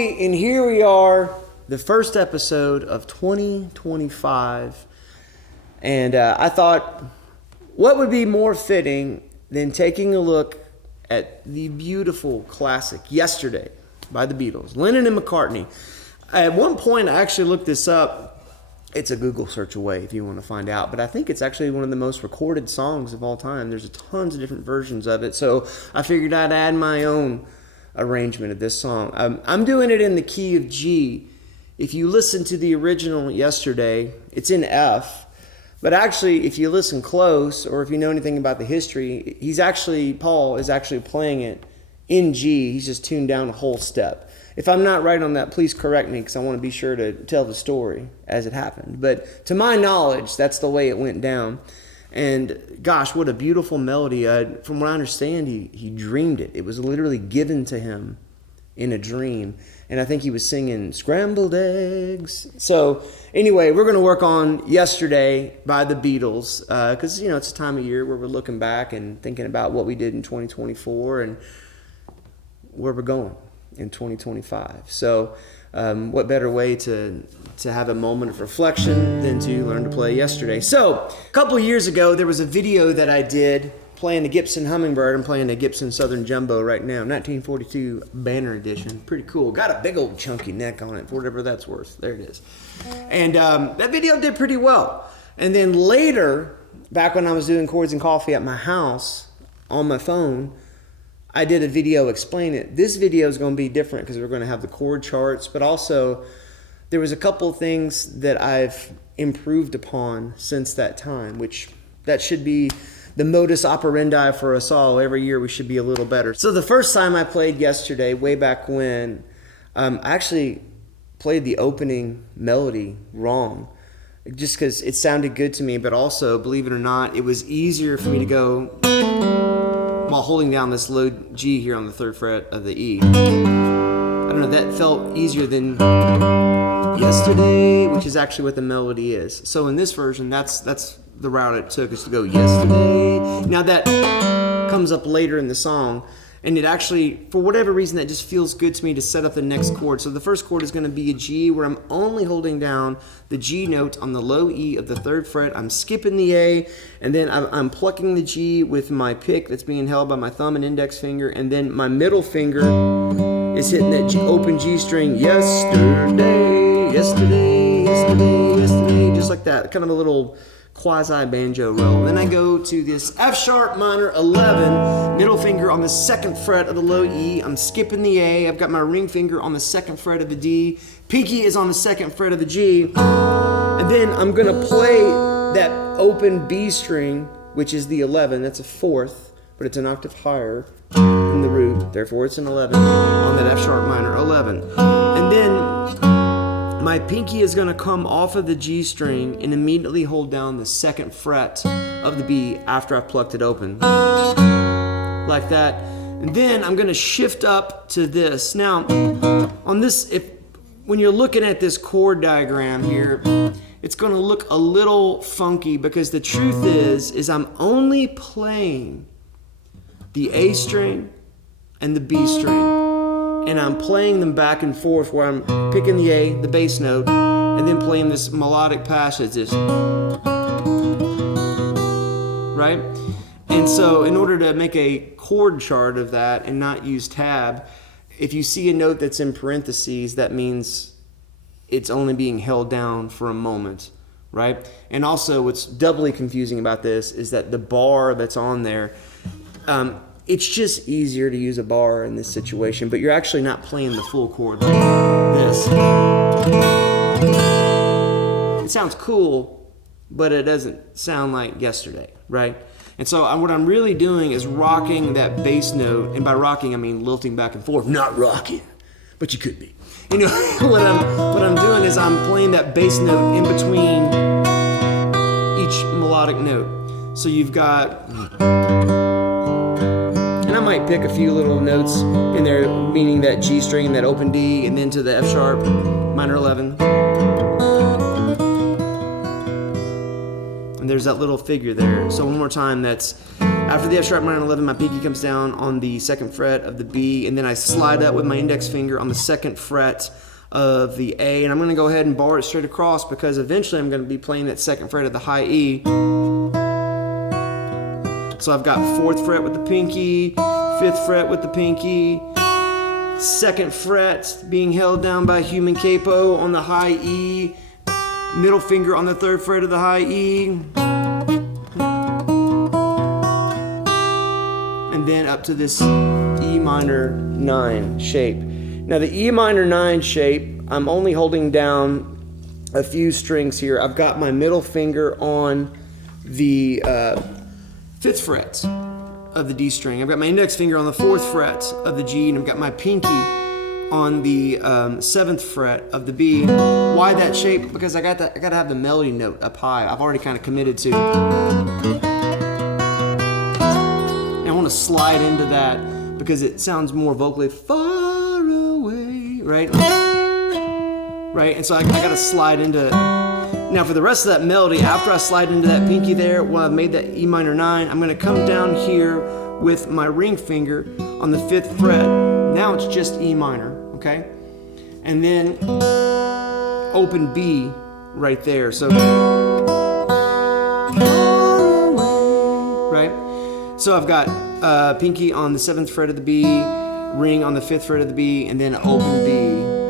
Coffee, and here we are, the first episode of 2025. And I thought, what would be more fitting than taking a look at the beautiful classic, Yesterday, by the Beatles, Lennon and McCartney. At one point, I actually looked this up. It's a Google search away if you want to find out, but I think it's actually one of the most recorded songs of all time. There's tons of different versions of it, so I figured I'd add my own arrangement of this song. I'm doing it in the key of G. If you listen to the original Yesterday, it's in F, but actually, if you listen close, or if you know anything about the history, Paul is actually playing it in G. He's just tuned down a whole step. If I'm not right on that, please correct me, because I want to be sure to tell the story as it happened. But to my knowledge, that's the way it went down. And gosh, what a beautiful melody. From what I understand, he dreamed it. It was literally given to him in a dream. And I think he was singing Scrambled Eggs. So anyway, we're going to work on Yesterday by the Beatles, because it's a time of year where we're looking back and thinking about what we did in 2024 and where we're going in 2025. So what better way to have a moment of reflection than to learn to play Yesterday. So a couple of years ago, there was a video that I did playing the Gibson Hummingbird. I'm playing the Gibson Southern Jumbo right now, 1942 Banner Edition. Pretty cool. Got a big old chunky neck on it, for whatever that's worth. There it is. And that video did pretty well. And then later, back when I was doing Chords and Coffee at my house on my phone, I did a video explaining it. This video is going to be different because we're going to have the chord charts, but also there was a couple of things that I've improved upon since that time, which that should be the modus operandi for us all. Every year we should be a little better. So the first time I played Yesterday, way back when, I actually played the opening melody wrong, just because it sounded good to me, but also, believe it or not, it was easier for me to go while holding down this low G here on the 3rd fret of the E. I don't know, that felt easier than Yesterday, which is actually what the melody is. So in this version, that's the route it took, is to go Yesterday. Now that comes up later in the song, and it actually, for whatever reason, that just feels good to me to set up the next chord. So the first chord is going to be a G, where I'm only holding down the G note on the low E of the 3rd fret. I'm skipping the A, and then I'm plucking the G with my pick that's being held by my thumb and index finger, and then my middle finger is hitting that open G string. Yesterday, yesterday, yesterday, yesterday, just like that. Kind of a little quasi-banjo roll. Then I go to this F sharp minor 11, middle finger on the 2nd fret of the low E. I'm skipping the A. I've got my ring finger on the 2nd fret of the D. Pinky is on the 2nd fret of the G. And then I'm going to play that open B string, which is the 11. That's a 4th, but it's an octave higher than the root. Therefore, it's an 11 on that F sharp minor 11. And then my pinky is going to come off of the G string and immediately hold down the 2nd fret of the B after I've plucked it open. Like that. And then I'm going to shift up to this. Now, on this, when you're looking at this chord diagram here, it's going to look a little funky, because the truth is I'm only playing the A string and the B string. And I'm playing them back and forth, where I'm picking the A, the bass note, and then playing this melodic passage, this, right? And so in order to make a chord chart of that and not use tab, if you see a note that's in parentheses, that means it's only being held down for a moment, right? And also what's doubly confusing about this is that the bar that's on there, it's just easier to use a bar in this situation, but you're actually not playing the full chord like this. It sounds cool, but it doesn't sound like Yesterday, right? And so what I'm really doing is rocking that bass note, and by rocking I mean lilting back and forth, not rocking, but you could be. What I'm doing is I'm playing that bass note in between each melodic note. So you've got, and I might pick a few little notes in there, meaning that G string, that open D, and then to the F sharp minor 11. And there's that little figure there. So one more time, that's After the F sharp minor 11, my pinky comes down on the 2nd fret of the B, and then I slide up with my index finger on the 2nd fret of the A, and I'm going to go ahead and bar it straight across because eventually I'm going to be playing that 2nd fret of the high E. So I've got 4th fret with the pinky, 5th fret with the pinky, 2nd fret being held down by human capo on the high E, middle finger on the 3rd fret of the high E, and then up to this E minor 9 shape. Now the E minor 9 shape, I'm only holding down a few strings here. I've got my middle finger on the 5th fret of the D string. I've got my index finger on the 4th fret of the G, and I've got my pinky on the 7th fret of the B. Why that shape? Because I got to have the melody note up high. I've already kind of committed to. And I want to slide into that because it sounds more vocally far away, right? Right, and so I got to slide into. Now for the rest of that melody, after I slide into that pinky there, when I've made that E minor 9, I'm going to come down here with my ring finger on the 5th fret. Now it's just E minor, okay? And then open B right there. So, right? So I've got pinky on the 7th fret of the B, ring on the 5th fret of the B, and then open B.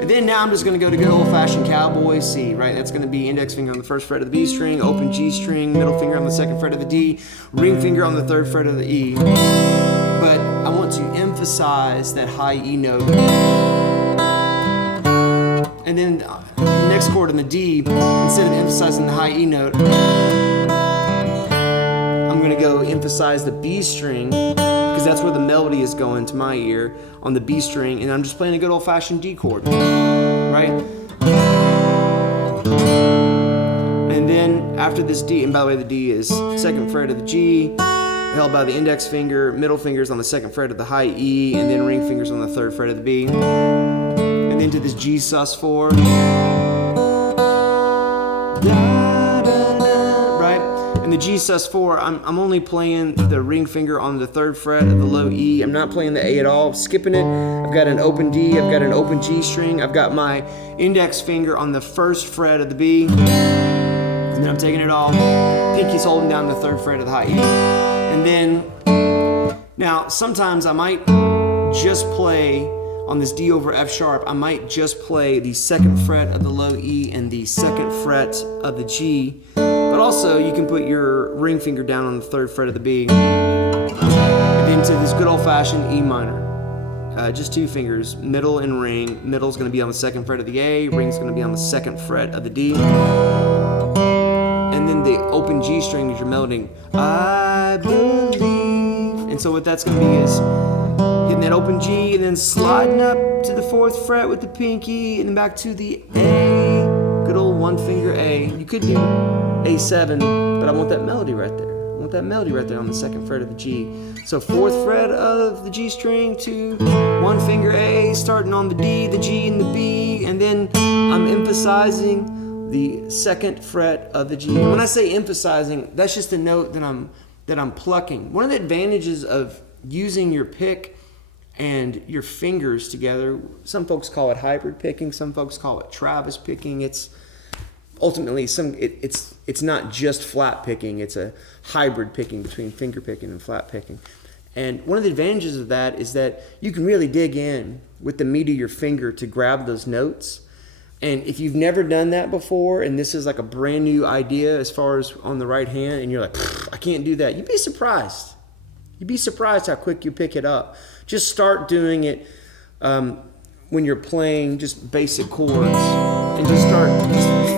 And then now I'm just going to go to good old-fashioned cowboy C, right? That's going to be index finger on the 1st fret of the B string, open G string, middle finger on the 2nd fret of the D, ring finger on the 3rd fret of the E. But I want to emphasize that high E note. And then the next chord in the D, instead of emphasizing the high E note, I'm going to go emphasize the B string, because that's where the melody is going to my ear, on the B string, and I'm just playing a good old-fashioned D chord, right? And then after this D, and by the way, the D is 2nd fret of the G, held by the index finger, middle fingers on the 2nd fret of the high E, and then ring fingers on the 3rd fret of the B. And then to this G sus4. And the G sus4, I'm only playing the ring finger on the 3rd fret of the low E. I'm not playing the A at all. I'm skipping it. I've got an open D. I've got an open G string. I've got my index finger on the 1st fret of the B. And then I'm taking it off. Pinky's holding down the 3rd fret of the high E. And then, now sometimes I might just play on this D over F sharp, I might just play the 2nd fret of the low E and the 2nd fret of the G. But also, you can put your ring finger down on the 3rd fret of the B. And then to this good old-fashioned E minor. Just 2 fingers, middle and ring. Middle's going to be on the 2nd fret of the A, ring's going to be on the 2nd fret of the D. And then the open G string is your melody. I believe. And so what that's going to be is hitting that open G and then sliding up to the 4th fret with the pinky and then back to the A. Good old 1-finger A. You could do A7, but I want that melody right there. I want that melody right there on the 2nd fret of the G. So 4th fret of the G string to 1-finger A, starting on the D, the G, and the B, and then I'm emphasizing the 2nd fret of the G. And when I say emphasizing, that's just a note that I'm plucking. One of the advantages of using your pick and your fingers together, some folks call it hybrid picking, some folks call it Travis picking. It's ultimately it's not just flat picking, it's a hybrid picking between finger picking and flat picking. And one of the advantages of that is that you can really dig in with the meat of your finger to grab those notes. And if you've never done that before, and this is like a brand new idea as far as on the right hand, and you're like, I can't do that, you'd be surprised. You'd be surprised how quick you pick it up. Just start doing it when you're playing just basic chords, and just start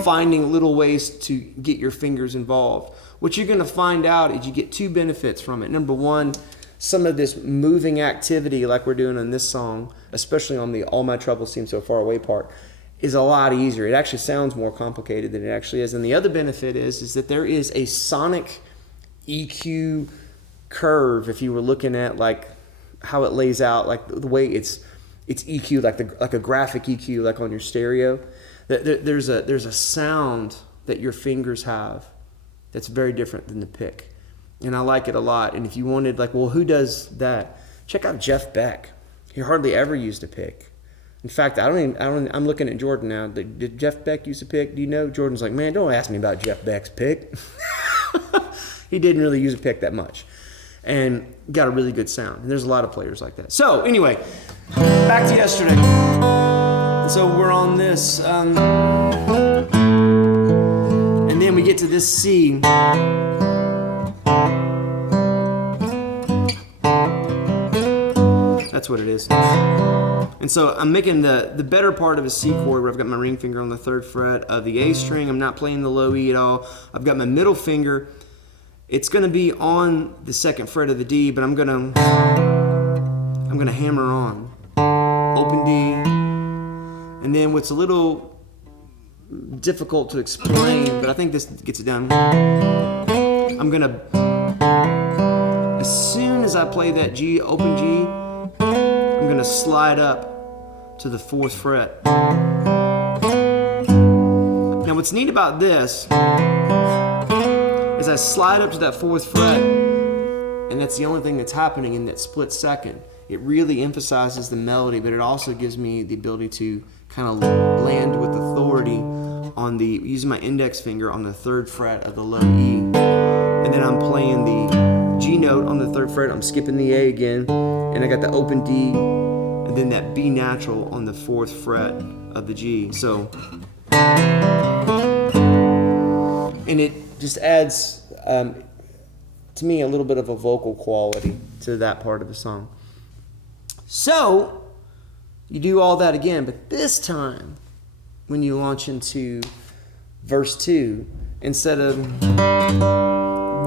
finding little ways to get your fingers involved. What you're going to find out is you get 2 benefits from it. Number one, some of this moving activity like we're doing on this song, especially on the All My Troubles Seem So Far Away part, is a lot easier. It actually sounds more complicated than it actually is. And the other benefit is that there is a sonic EQ curve, if you were looking at like how it lays out, like the way it's EQ, like a graphic EQ, like on your stereo. There's a sound that your fingers have that's very different than the pick. and I like it a lot. And if you wanted, like, well, who does that? Check out Jeff Beck. He hardly ever used a pick. In fact, I'm looking at Jordan now. Did Jeff Beck use a pick? Do you know? Jordan's like, man, don't ask me about Jeff Beck's pick. He didn't really use a pick that much, and got a really good sound. And there's a lot of players like that. So anyway, back to yesterday. So we're on this, and then we get to this C. That's what it is. And so I'm making the better part of a C chord where I've got my ring finger on the 3rd fret of the A string. I'm not playing the low E at all. I've got my middle finger. It's going to be on the 2nd fret of the D, but I'm going to hammer on. Open D. And then what's a little difficult to explain, but I think this gets it done. I'm going to, as soon as I play that G, open G, I'm going to slide up to the 4th fret. Now what's neat about this is I slide up to that 4th fret, and that's the only thing that's happening in that split second. It really emphasizes the melody, but it also gives me the ability to kind of land with authority on using my index finger on the 3rd fret of the low E. And then I'm playing the G note on the 3rd fret, I'm skipping the A again, and I got the open D, and then that B natural on the 4th fret of the G. So, and it just adds, to me, a little bit of a vocal quality to that part of the song. So, you do all that again, but this time, when you launch into verse 2, instead of,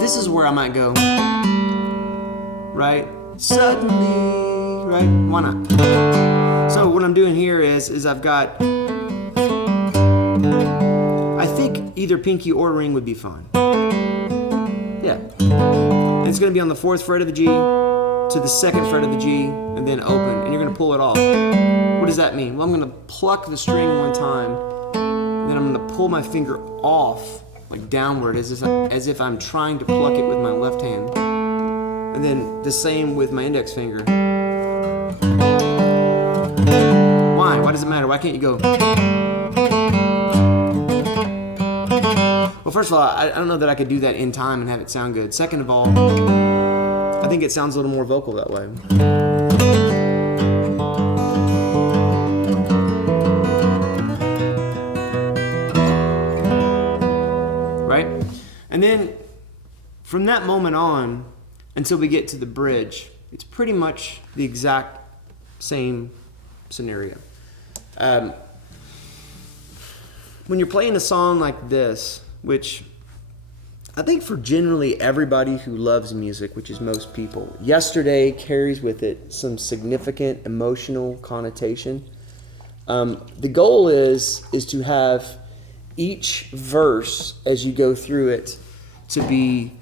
this is where I might go, right? Suddenly, right? Why not? So what I'm doing here is I've got, I think either pinky or ring would be fine. Yeah. And it's going to be on the 4th fret of the G to the 2nd fret of the G, and then open, and you're going to pull it off. What does that mean? Well, I'm going to pluck the string one time, and then I'm going to pull my finger off, like downward, as if I'm trying to pluck it with my left hand. And then the same with my index finger. Why? Why does it matter? Why can't you go? Well, first of all, I don't know that I could do that in time and have it sound good. Second of all, I think it sounds a little more vocal that way. Right? And then from that moment on until we get to the bridge, it's pretty much the exact same scenario. When you're playing a song like this, which I think for generally everybody who loves music, which is most people, yesterday carries with it some significant emotional connotation. The goal is to have each verse as you go through it to be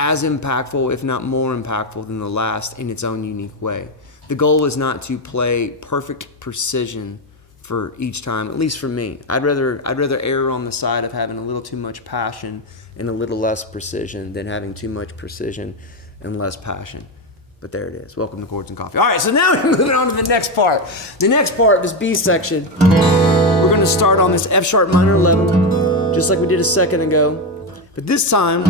as impactful, if not more impactful than the last in its own unique way. The goal is not to play perfect precision for each time, at least for me. I'd rather err on the side of having a little too much passion and a little less precision than having too much precision and less passion. But there it is. Welcome to Chords and Coffee. All right, so now we're moving on to the next part. The next part, this B section, we're going to start on this F sharp minor 11, just like we did a second ago. But this time,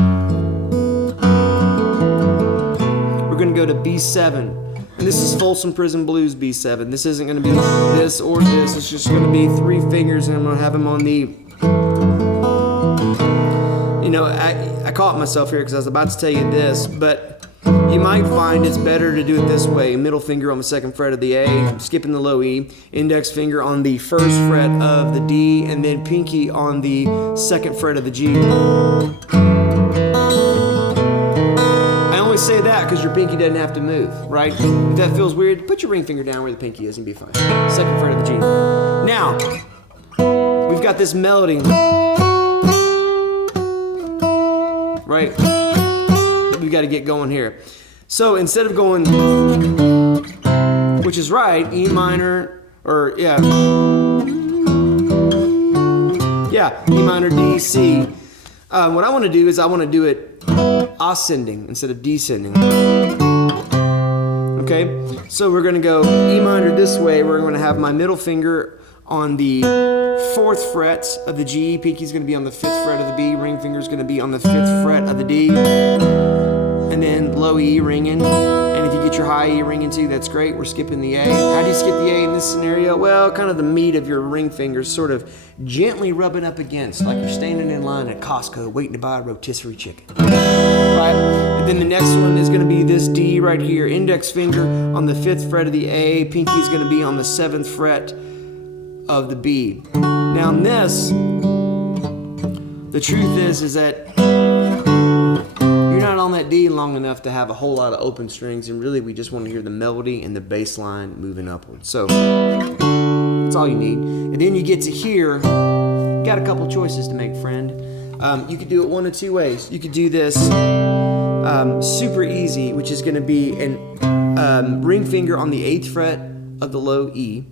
we're going to go to B7. And this is Folsom Prison Blues B7. This isn't going to be this or this. It's just going to be 3 fingers, and I'm going to have them on the... You know, I caught myself here because I was about to tell you this, but you might find it's better to do it this way. Middle finger on the 2nd fret of the A, skipping the low E, index finger on the 1st fret of the D, and then pinky on the 2nd fret of the G. Say that because your pinky doesn't have to move, right? If that feels weird, put your ring finger down where the pinky is and be fine. 2nd fret of the G. Now, we've got this melody, right? We've got to get going here. So instead of going, which is right, E minor, or E minor, D, C. What I want to do is I want to do it ascending instead of descending. Okay, so we're going to go E minor this way. We're going to have my middle finger on the 4th fret of the G. Pinky's going to be on the 5th fret of the B. Ring finger's going to be on the 5th fret of the D. And then low E ringing. And if you get your high E ringing too, that's great. We're skipping the A. How do you skip the A in this scenario? Well, kind of the meat of your ring fingers sort of gently rubbing up against, like you're standing in line at Costco waiting to buy a rotisserie chicken. Right? And then the next one is going to be this D right here. Index finger on the 5th fret of the A. Pinky is going to be on the 7th fret of the B. Now in this, the truth is that you're not on that D long enough to have a whole lot of open strings, and really we just want to hear the melody and the bass line moving upward. So that's all you need. And then you get to here, you got a couple choices to make, friend. You could do it one of two ways. You could do this super easy, which is going to be an ring finger on the 8th fret of the low E,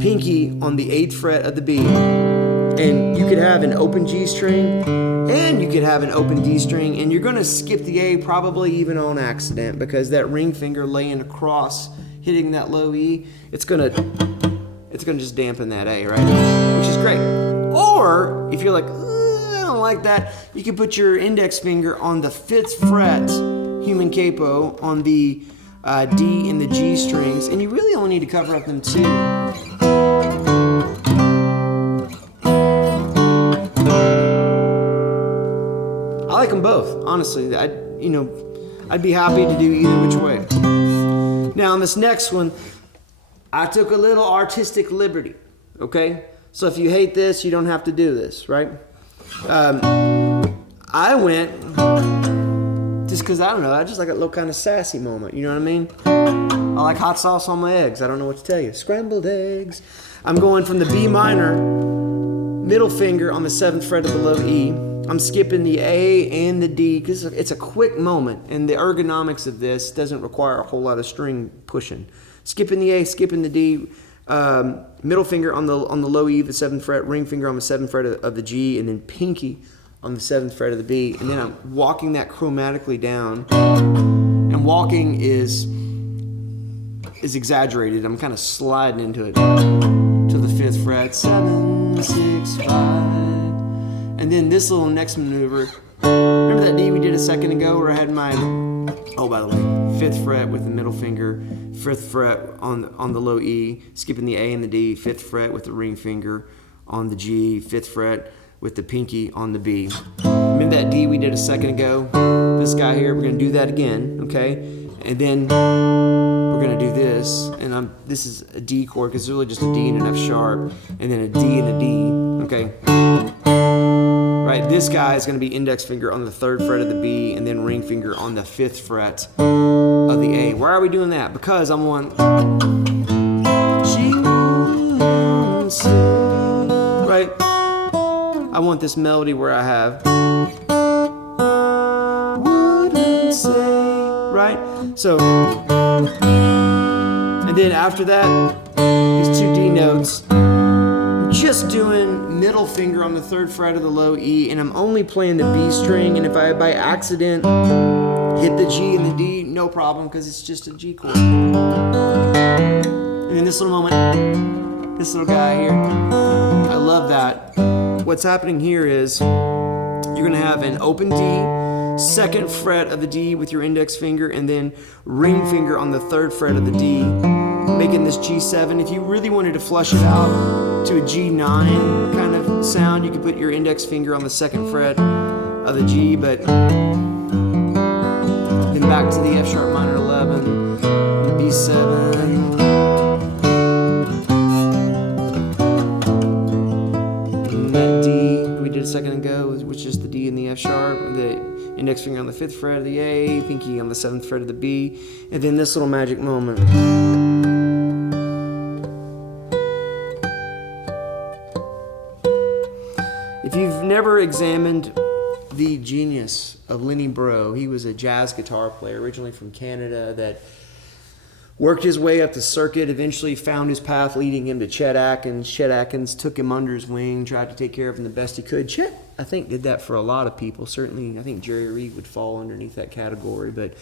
pinky on the 8th fret of the B, and you could have an open G string and you could have an open D string, and you're going to skip the A probably even on accident because that ring finger laying across hitting that low E, it's going to just dampen that A, right? Which is great. Or if you're like, I don't like that, you can put your index finger on the 5th fret, human capo, on the D and the G strings, and you really only need to cover up them 2. I like them both, honestly. I'd be happy to do either which way. Now on this next one, I took a little artistic liberty, okay? So if you hate this, you don't have to do this, right? I went, just because, I don't know, I just like a little kind of sassy moment, you know what I mean? I like hot sauce on my eggs, I don't know what to tell you. Scrambled eggs. I'm going from the B minor, middle finger on the 7th fret of the low E. I'm skipping the A and the D because it's a quick moment, and the ergonomics of this doesn't require a whole lot of string pushing. Skipping the A, skipping the D, middle finger on the low E, the 7th fret, ring finger on the 7th fret of the G, and then pinky on the 7th fret of the B, and then I'm walking that chromatically down. And walking is exaggerated. I'm kind of sliding into it to the 5th fret, 7, 6, 5. And then this little next maneuver, remember that D we did a second ago where I had my, oh by the way, 5th fret with the middle finger, 5th fret on the low E, skipping the A and the D, 5th fret with the ring finger on the G, 5th fret with the pinky on the B. Remember that D we did a second ago? This guy here, we're going to do that again, okay? And then we're going to do this, and this is a D chord because it's really just a D and an F sharp, and then a D and a D, okay? Right, this guy is going to be index finger on the 3rd fret of the B, and then ring finger on the 5th fret of the A. Why are we doing that? Because I want right? I want this melody where I have wouldn't say, right? So, and then after that, these 2 D notes, I'm just doing middle finger on the 3rd fret of the low E, and I'm only playing the B string, and if I by accident hit the G and the D, no problem, because it's just a G chord. And then this little moment, this little guy here, I love that. What's happening here is you're going to have an open D, 2nd fret of the D with your index finger, and then ring finger on the 3rd fret of the D, making this G7. If you really wanted to flush it out to a G9 kind of sound, you could put your index finger on the 2nd fret of the G, but then back to the F sharp minor 11, B7. And that D we did a second ago, which is the D and the F sharp, the index finger on the 5th fret of the A, pinky on the 7th fret of the B, and then this little magic moment. If you've never examined the genius of Lenny Breau, he was a jazz guitar player originally from Canada that worked his way up the circuit, eventually found his path leading him to Chet Atkins. Chet Atkins took him under his wing, tried to take care of him the best he could. Chet I think did that for a lot of people. Certainly, I think Jerry Reed would fall underneath that category. But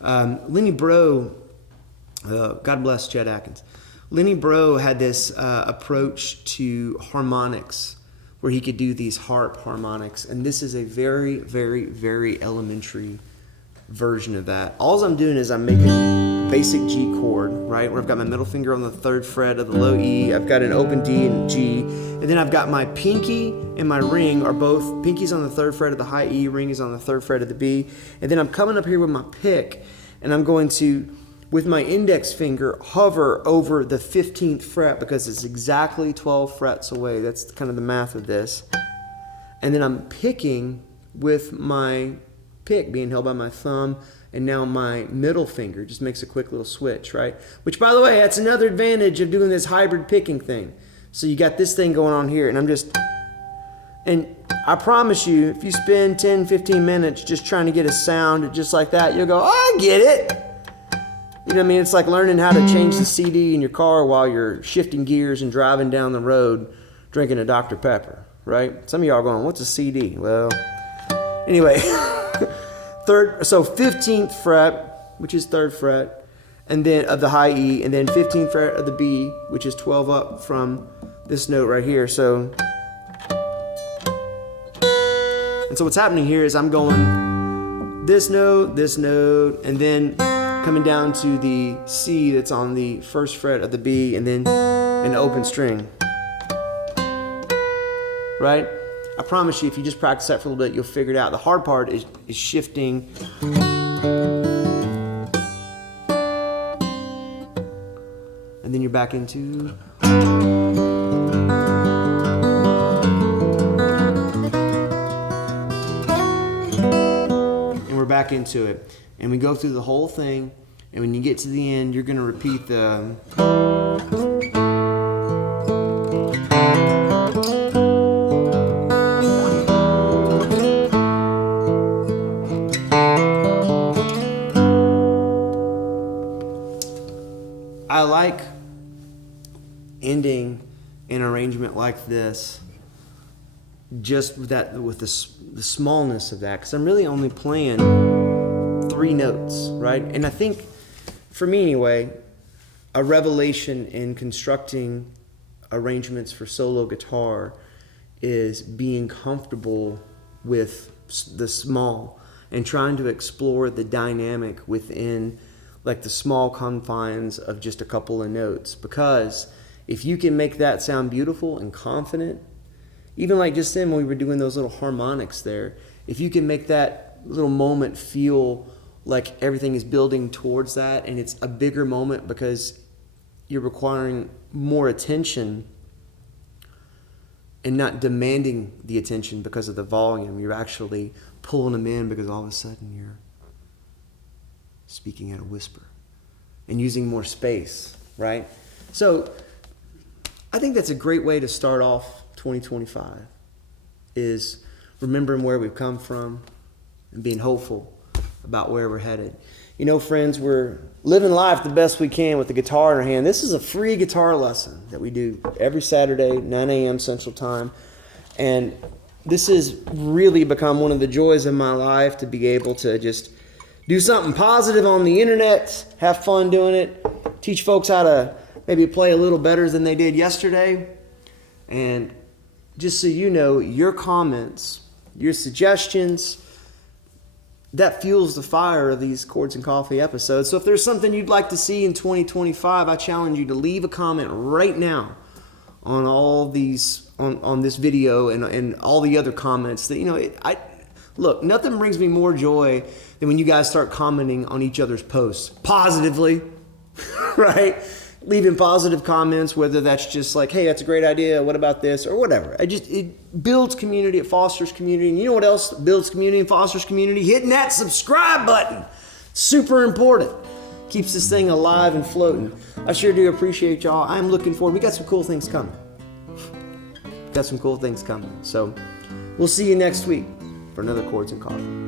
Lenny Breau, God bless Chet Atkins. Lenny Breau had this approach to harmonics, where he could do these harp harmonics, and this is a very, very, very elementary version of that. All I'm doing is I'm making a basic G chord, right, where I've got my middle finger on the 3rd fret of the low E, I've got an open D and G, and then I've got my pinky and my ring are both, pinky's on the 3rd fret of the high E, ring is on the 3rd fret of the B, and then I'm coming up here with my pick, and I'm going to, with my index finger, hover over the 15th fret because it's exactly 12 frets away. That's kind of the math of this. And then I'm picking with my pick being held by my thumb, and now my middle finger just makes a quick little switch, right? Which, by the way, that's another advantage of doing this hybrid picking thing. So you got this thing going on here, and and I promise you, if you spend 10, 15 minutes just trying to get a sound just like that, you'll go, oh, I get it. You know what I mean? It's like learning how to change the CD in your car while you're shifting gears and driving down the road drinking a Dr. Pepper, right? Some of y'all are going, what's a CD? Well, anyway, 15th fret, which is 3rd fret, and then of the high E, and then 15th fret of the B, which is 12 up from this note right here. So what's happening here is I'm going this note, and then coming down to the C that's on the 1st fret of the B, and then an open string. Right? I promise you, if you just practice that for a little bit, you'll figure it out. The hard part is shifting. And then you're back into. And we're back into it. And we go through the whole thing, and when you get to the end, you're going to repeat the. I like ending an arrangement like this, just with the smallness of that, because I'm really only playing 3 notes, right? And I think, for me anyway, a revelation in constructing arrangements for solo guitar is being comfortable with the small and trying to explore the dynamic within like the small confines of just a couple of notes. Because if you can make that sound beautiful and confident, even like just then when we were doing those little harmonics there, if you can make that little moment feel like everything is building towards that, and it's a bigger moment because you're requiring more attention and not demanding the attention because of the volume. You're actually pulling them in because all of a sudden you're speaking at a whisper and using more space, right? So I think that's a great way to start off 2025, is remembering where we've come from and being hopeful about where we're headed. You know, friends, we're living life the best we can with the guitar in our hand. This is a free guitar lesson that we do every Saturday, 9 a.m. Central Time. And this has really become one of the joys of my life, to be able to just do something positive on the internet, have fun doing it, teach folks how to maybe play a little better than they did yesterday. And just so you know, your comments, your suggestions, that fuels the fire of these Chords and Coffee episodes. So if there's something you'd like to see in 2025, I challenge you to leave a comment right now on all these, on this video and all the other comments. That, you know, look, nothing brings me more joy than when you guys start commenting on each other's posts positively, right? Leaving positive comments, whether that's just like, hey, that's a great idea, what about this, or whatever. It builds community, it fosters community. And you know what else builds community and fosters community? Hitting that subscribe button. Super important. Keeps this thing alive and floating. I sure do appreciate y'all. I'm looking forward. We got some cool things coming. So we'll see you next week for another Chords and Coffee.